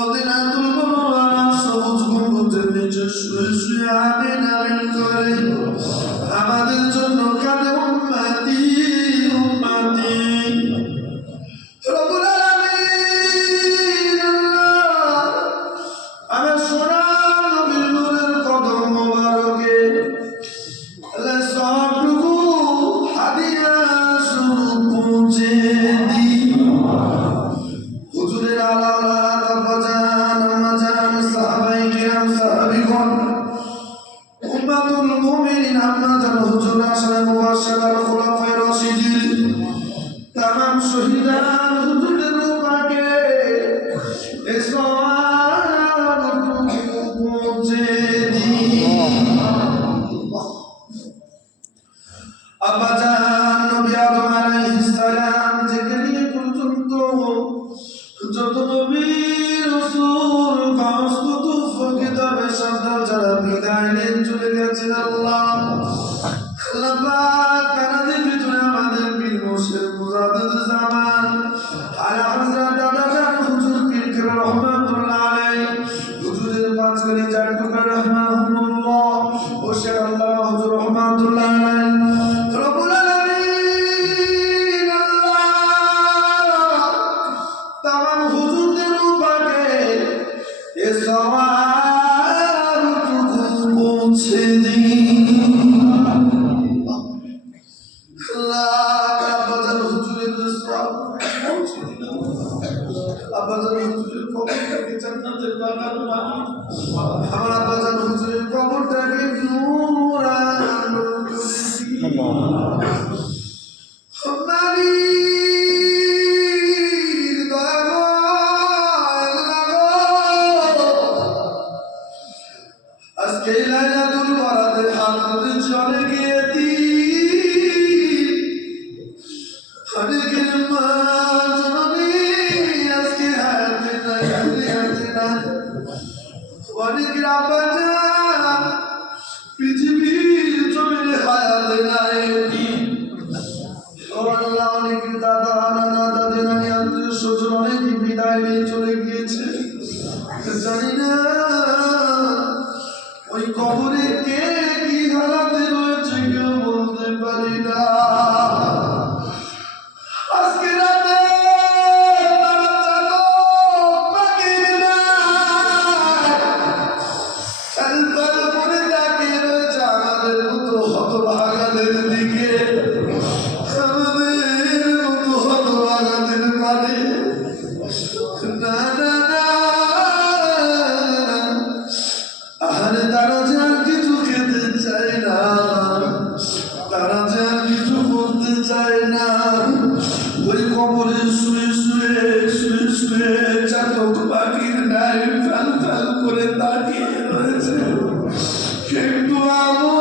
মদিনাতুল মুনাওয়ারা সবুজ গম্বুজের নিচে শুয়ে শুয়ে আমিন আমিন করে আমাদের জন্য কাঁদে উম্মতি উম্মতি। রব্বুল আলামিন আল্লাহ আমার সোনার নবীর নূরের কদম মোবারকে আল্লাহ সবটুকু হাদিয়া স্বরূপ পৌঁছে দিই। হুজুরের আলাওলাদ আব্বাজান আম্মাজান সাহাবায়ে কিরাম সাহাবীগণ উম্মাতুল মুমিনিন আম্মাজান হুজুর আশরা মুবাশশিরাল খুলাফায়ে রাশিদিন তামাম শহীদান হুজুরের রূপাকে সওয়াবটুকু পৌঁছে দিই। আব্বাজান নবী আদম আলাইহিস সালাম থেকে নিয়ে পর্যন্ত যত নবী রাসূল কামসতুফ কিতাবে সরদার যারা বিদায় নিয়ে চলে গেছেন আল্লাহ আল্লাহ পাক কানাদের ভিতরে আমাদের পীর মুর্শিদ মুজাদ্দিদ জামান আলা হযরত দাদাজান হুজুর পীর কেবলা রহমাতুল্লাহ আলাইহি হুজুরের পাঁচগালি জান্নাতুল রাহমাহুল্লাহ ও শেখ আল্লাহ হুজুর রহমাতুল্লাহ আলাইহি রব্বুল আলামিন আল্লাহ তামাম হুজুরদের উপরে এ সওয়াবটুকু পৌঁছে দিন। আব্বাজান হুজুরের সওয়াব পৌঁছে দিন। আব্বাজান হুজুরের কবরটাকে জান্নাতের বাগান বানিয়ে আমার আব্বাজান হুজুরের কবরটাকে নূরান করে দিন। আজকে লাইলাতুল বারাতে হাত চলে গিয়েছি অনেকের মা জননী আজকে হাতে নাই হাতে নাই অনেকের আব্বাজান পৃথিবীর জমিনে হায়াতে নাই আল্লাহ অনেকের দাদা নানা দাদি নানি আত্মীয় স্বজন অনেকে বিদায় নিয়ে চলে গিয়েছে জানি না ওই কবরে কে কি হালাতে রয়েছে কেউ বলতে পারি না। আজকে রাতে তারা চাতক পাখির সালপাল করে তাকিয়ে রয়েছে আমাদের মতো হতভাগাদের দিকে আমাদের মতো হতভাগাদের মানে না না না আরে তারা যে আর কিছু খেতে চায় না তারা যে আর কিছু করতে চায় না ওই কবরে শুয়ে শুয়ে শুয়ে শুয়ে চাতক পাখির নাই ফ্যাল ফ্যাল করে তাকিয়ে রয়েছে কিন্তু আমার